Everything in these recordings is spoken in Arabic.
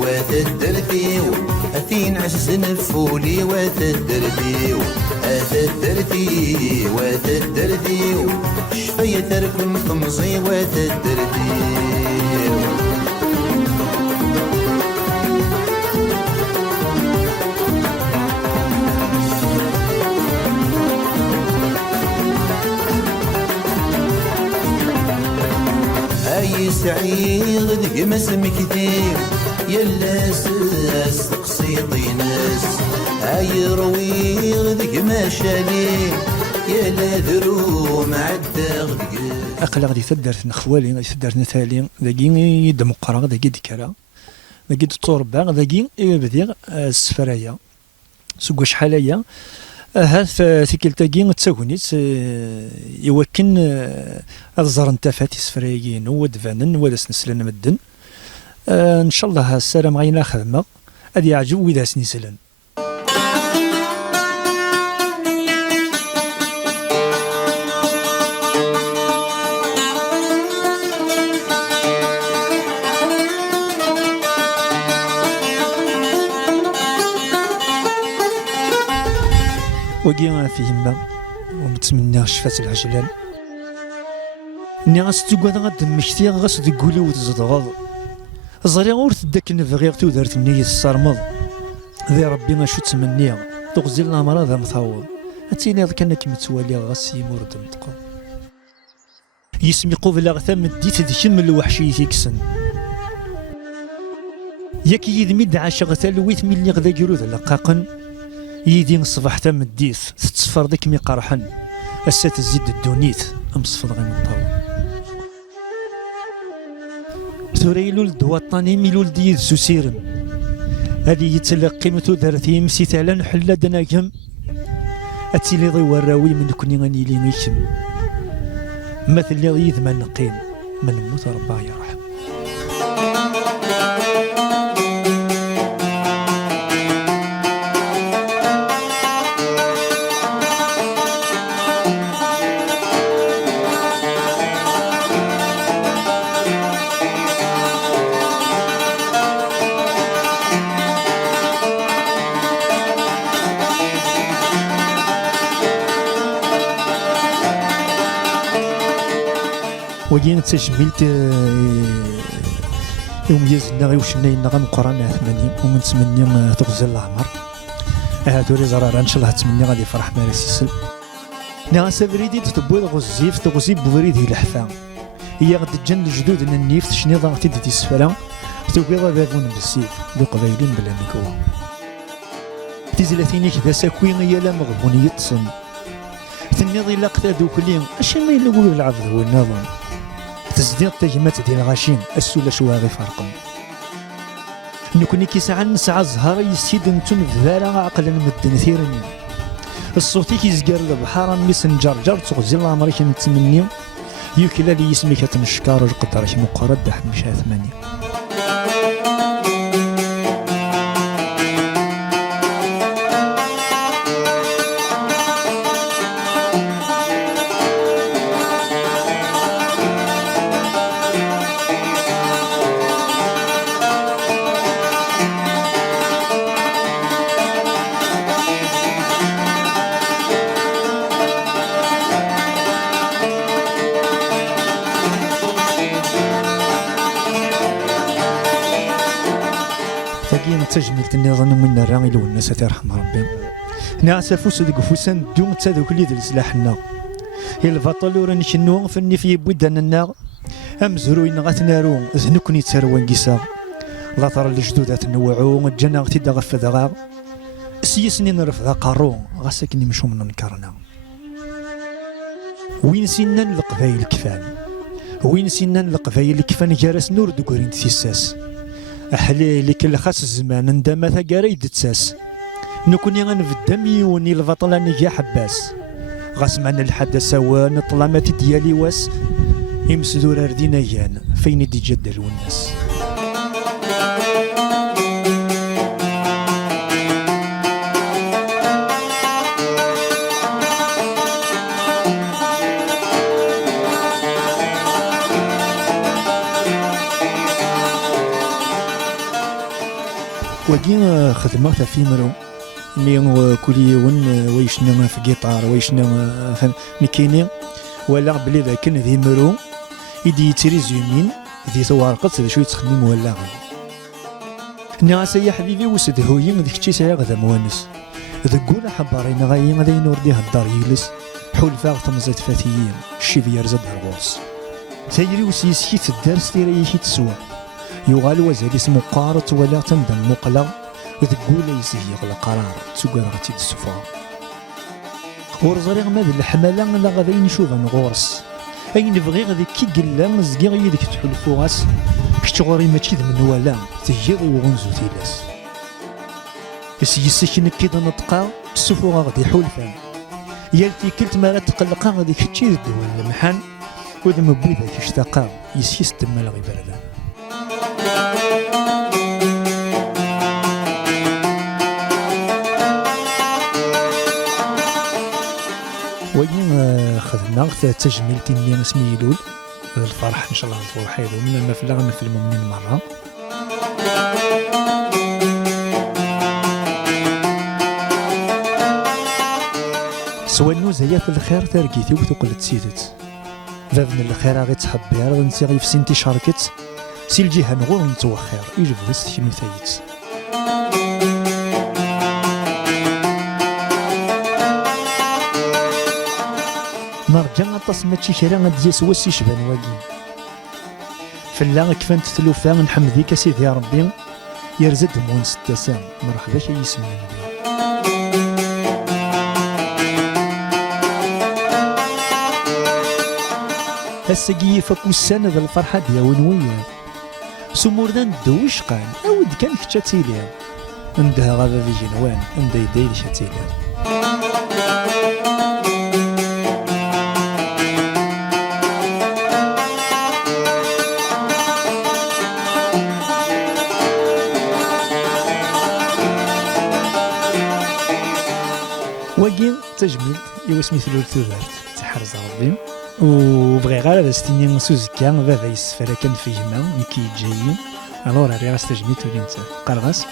وتدرتي أثين عسس نفولي وتدرتي أتدرتي وتدرتي شفية تركن خمزي وتدرتي أي سعيد قمس مكتير يلا ساس تقصيطي ناس أي رويض قما شالي يلا ذرو معدغ أقلق دي تدرت نخوالي دي تدرت نتالي ذاكي دمقرا ذاكي دكرا ذاكي التربة ذاكي بديغ السفرايا سوق شحاليا هذا تيكلتاكي تساكونيت يوكن هذا زر نتافات سفرايين ودفانن ولا سنسلن مدن ان شاء الله السلام غينا خدمه هذه يعجب وإذا سنسلن وقينا في يما ومتمنى شفات العجلان ني غاس تقعد غاد مشتي غاس تقولي وتزدغض زري غور تداك نبغي تودرت النية الصرمض ذي ربي ما شو تمنيها تغزي الامر هذا متعوض اتيني كانك متوالي غاس يمور دمتقو يسمي قوبل غثام ديت ديشم الوحشي تيكسن ياك يدمي عاشق غثالويت ملي غدا يرود لقاقن يدي الصباح تم الديث تتصفر ذاك مي قرحن أسا تزيد الدونيت أمصفر غير من طاول ثوريلو الدواطاني ميلو الديث سوسيرم هذه يتلقي متو دارتي مسي تالا نحلا دناكم أتيلي ضي وراوي من كوني غني لي ميشم مثل اللي ضيذ ما نقيم من موت رباه يرحم وجينا تجميلت يوم يزنا وشنا ينغم قران ثمانين ومن ثمانين تغزل العمر هادو ري زرار ان شاء الله تمني غادي يفرح ماري سيسل ناس بريدي تبوي غزيف تغزي بوريدي الحفا هي غد تجن الجدود ان النيف شني ضغطي دي السفره توقي بابون بالسيف ذو قبايلين بلا ميكو تيزلاتيني كذا ساكوين هي لا مغبون يتصن تنيضي لاقتا دوكلين اش ما يلقوا العبد هو النظام تزديد تجمات ديال الغاشين السولا شو غير فرقم نكوني كيسعى نسعى الزهر يسيد نتون بذارة عقلا مدن ثيرني الصوتي كيزقر البحر ميسن جرجر تغزي الله امريكا نتمني يوكلا لي اسمك تنشكار القدر مقرد دحم مش ثمانية تجملت النظام من الراغي لو الناس ترحم ربي ناس فوس ديك فوسان دون تذوك اللي ديال سلاحنا هي الفاطول وراني شنو فني في بوداننا امزروين غاتنارو زنكني تسروان كيسا لا ترى الجدودات نوعو الجنة غتي دغف دغا سيسني نرفض قارو غاسكني مشو من نكرنا وين سنن القبايل كفان وين سنن القبايل كفان جارس نور دكورين تيساس أحلي اللي كل خاص الزمان ندم ثقاري دتساس نكوني غنبدا ميوني البطلاني يا حباس غاس معنا الحد سوا نطلامات ديالي واس يمسدور ردينا يان فين دي جدل والناس وكي خدمة في مرو مي كل يوم ويشنا في جيتار ويشنا مكيني ولا بلي ذاك ذي مرو يدي تريزومين ذي توارقت شو يتخدم ولا غير ناس يا حبيبي وسدهوي ذيك الشيء سايق ذا موانس ذقول حبارين غاي غادي نوردي هالدار يجلس حول فاغ تمزات فاتيين الشيفير زاد الغوص تيري وسيسكي في الدرس تيري يشي تسوى يغال وزاد اسمه قارت ولا تندم مقلة ذقول يسيغ القرار تسوى غاتي السفار ورزريغ ماذا الحمالة لا غادي نشوف نغورس أين نبغي غادي كي قلا زكي يديك تحلفو غاس كتغوري ماشي من ولا تجيغي وغنزو تيلاس يسيسكن كيدا نطقا السفو غادي حولفان يالتي كلت ما تقلقا غادي كتشي الدول المحن وذا مبوي ذاك اشتاقا يسيس تما لغي بردان وين خذنا تجميلتي اللي اسمي يلول الفرح ان شاء الله نفرح حيدو من المفلغ من في المؤمنين مرة سوى النوزة في الخير ترقيتي وتقلت سيدت ذابن الخير غي تحبير غنسيغي في سنتي شاركت سي الجهة نغور نتوخير يجب بس كنو ثايت نرجع نطاس ماتشي كرا غادي يسوى سي شبان واقي فلا كفانت تلوفا نحمديك سيدي يا ربي يرزد مون ستاسام مرحبا شي يسمى السقي فكوسان ذا الفرحة ديا ونويا سموردان دوش قال أود كان كتشاتيليا عندها غابة في جنوان عندها يدير شاتيليا واقين تجميل يوسمي ثلول ثوبات تحرز ربي وبغي غير هذا ستيني سوزكا بابا يسفر كان في جمع مكي جايين الور راه غاس تجميل تولي انت قرغاس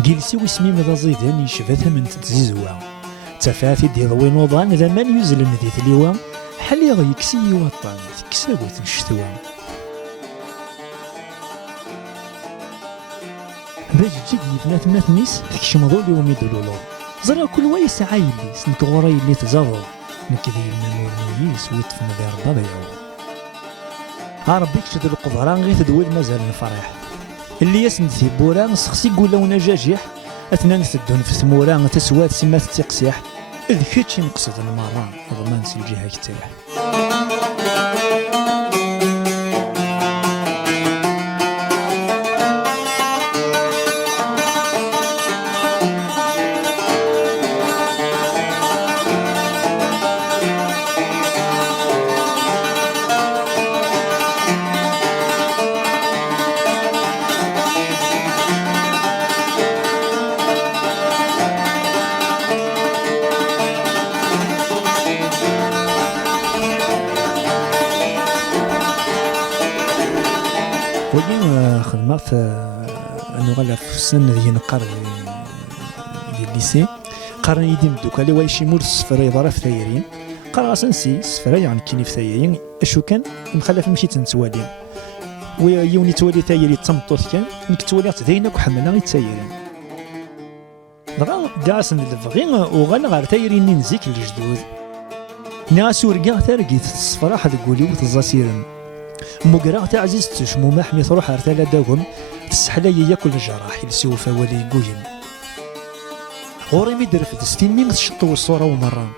جلسي واسمي مذا زيدان يشبه من تتزيزوا تفاتي ديال وين وضان ذا من يزل نديت ليوا حلي غيكسي وطان تكساوت الشتوى باش تجيك يفنات ماثنيس تكشم ذولي وميدولولو زرا كل وايس عايلي سنت غوري اللي تزاضو نكذي المامور نويس ويطفن ذي ربا ضيعو ربي كشد القدران غير تدوي مازال الفرح اللي يسند في بورا نسخسي يقول لو نجاجيح اثنان تدون في ثمورا تسوات سمات تقسيح اذ كتشي نقصد المرة ضمان سي الجهة كتريح وين خدمت انه غالا في السن ديال نقر ديال الليسي قرن يدي مدوك اللي وايشي مور السفره يضرب في ثايرين قرا سنسي السفره يعني كاين في ثايرين اشو كان مخلف مشيت نتوالي ويوني توالي ثايري تمطوط كان نك توالي تدينك وحملنا غير ثايرين دغا داسن الفغي وغالا غير ثايرين نزيك الجدود ناس ورقا ترقيت السفره حد تقولي وتزاسيرن مقرا تاع عزيز تشمو ما حمي تروح ارتلا داهم تسحلايا ياكل الجراح يلسيو فوالي يقوين غوري ميدر في دستين مين تشطو الصورة ومرة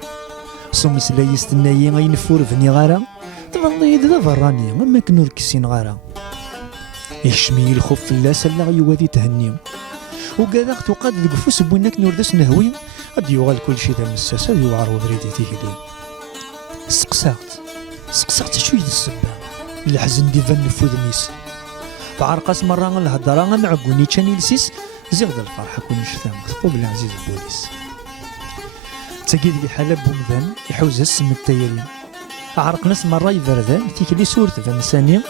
صومي سلاي يستنايي غينفور فني غارة تفضي دا فراني ما كنور كسين غارة يشمي الخوف في الله سلا غيوادي تهني وكذا توقاد القفوس بوينك نور داس نهوي غادي يوغال كل شي دا مساسا يوعر وبريدي تيهلي سقسات شو يد السبا الحزن دي فن نفوذ نيس فعرقاس مرة الهضرة معقوني كان يلسيس زيغ الفرحة كون شتام خطوب العزيز البوليس تاكيد لي حالة بومدان يحوز السم التايرين عرق ناس مرة يفردان تيكلي سورة فنساني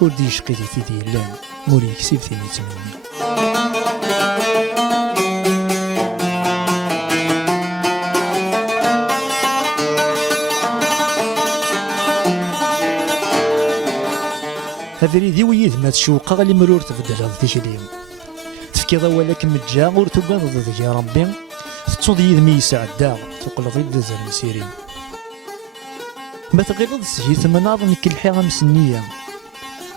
ولدي يشقي دي لان موري يكسيب ثاني تمني أفريدي ويد ما تشوق غالي مرور تبدل تيكليم تفكيض ولك مجا ور تقاد ضد يا ربي تتصود يدمي يسعدا تقل ضد زر سيرين ما تغيض السجيت مناض نك الحيغة مسنية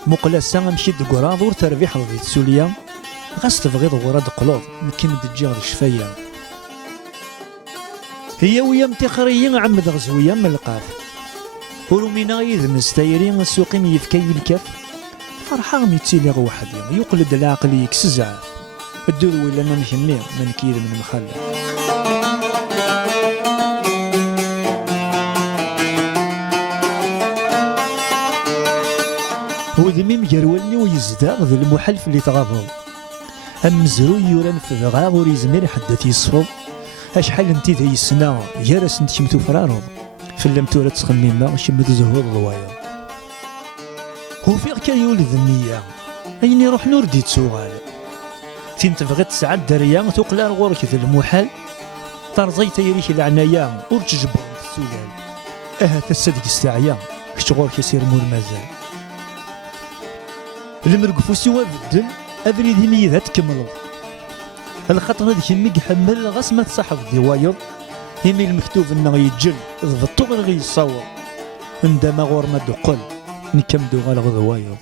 مقلا ساعة مشيت دقراض ور تربيح ضد السولية غاس تبغيض وراد قلوض نكين دجيغ الشفاية هي ويا متخريين عمد غزوية من القاف ورومينا يذ مستايرين السوقي يفكي الكف فرحة ميتسيلي واحد يقلد العقل يكسزع الدود ولا نمشمي من كيد من مخلة وذميم جرولني ويزداد ذو المحلف اللي تغاضوا أم زروي يوران في ذغاغ وريزمير حدث يصفو أشحال انتي ذي السنة جارس انت شمتو فرارض فلم تولد تخميمة شمت زهور ضوايا هو فيغ كان يولد النية أين يروح نور دي تسوغال فين تبغي تسعد دريا تقلع غورك ذي المحال طرزي تيريك العنايا ورتجبر السولال تسدق الساعية كتغورك يسير مور مازال المرقفو سوا بدل أبريد ميزة تكملو الخطر هذا كمي يحمل غاس ما تصاحب دواير همي المكتوب انه يتجل ضبطو غير غيصور عندما غور ما دقل نكمدو غير غدواير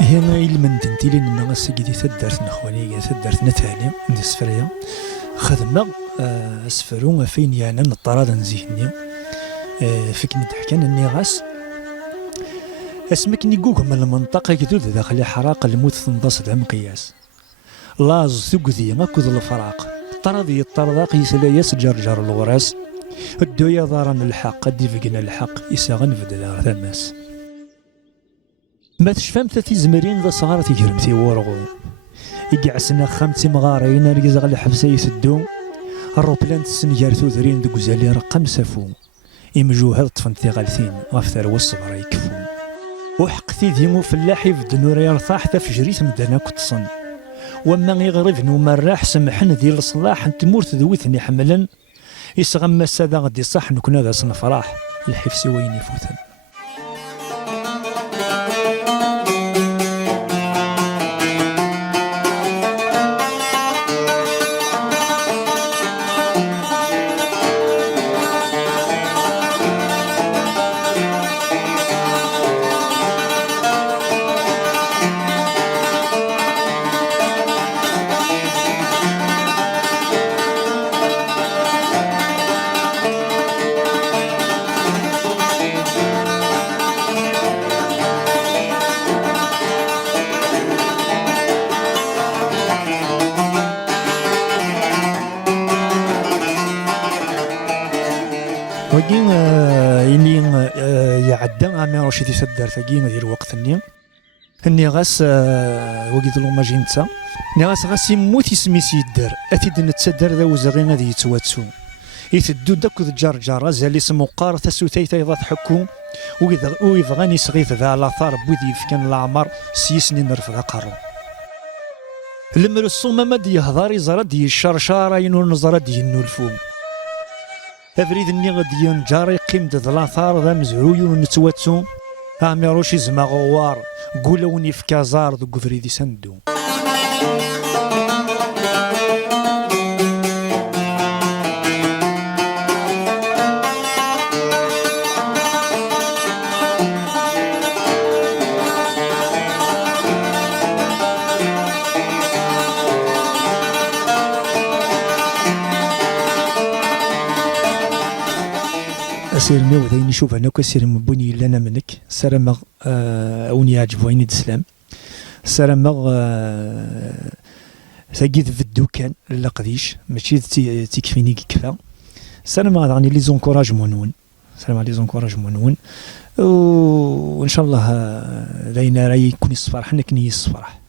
هنا المن تنتيلين إنه سيدي تدرت نخواني تدرت نتالي ندي السفرية خدمة سفرو فين يعني نطراد نزيهني فيك نتحكي اني غاس اسمك نيقوك من المنطقة كدود داخل حراق الموت تنضاس دعم قياس لاز ثقذي ماكوذ الفراق طردي الطرضاق يسلاياس جرجر الوراس الدويا ضارن الحق ديفقنا الحق يساغن فدلا ثماس ما تشفام ثلاثي زمرين ذا صغار تيجرمتي ورغو يقعسنا خمسي مغارين ريزغ الحبسة يسدو الروبلان تسنجار ثوثرين دو زالي رقم سفو يمجوها طفن ثغالثين غفتر والصبر يكفو وحقتي ديمو فلاحي في الدنور يرثاح تفجريت مدانا كتصن وما يغرب نوما راح سمحن ذي الصلاح تمورت ذويثني حملا يسغم السادا غدي صح نكون هذا صنفراح الحفسي وين يفوتن وكين إني يعدى عمي رشيدي سدار ثقين ديال الوقت إني غاس وقيت له ماجينتا إني غاس يموت يسمي سيدار أتيد نتسدر ذا وزغين غادي يتواتسو يتدو داك الجرجرة زالي سمو قار تسوتيتا يضا تحكو ويبغاني يصغيث ذا على ثار بوذي فكان العمر 6 سنين رفض قارو لما الصومة دي يهضر يزرى دي الشرشارة ينو نزرى دي النولفو أفريد الني غادي ينجار يقيم دد لاثار ذا مزروي ونتواتسو عمي روشي زما غوار قولوني في كازار ذو فريدي سندو أسير ميو ذاين نشوف أنا كسير مبني لنا منك سلام أوني يعجبو عيني السلام سلام تاقيد في الدكان لا قديش ماشي تيكفيني كفا سلام غاني لي زونكوراجمون نون سلام على زونكوراجمون نون وان شاء الله راينا راي يكون الصفرح حنا كني الصفرح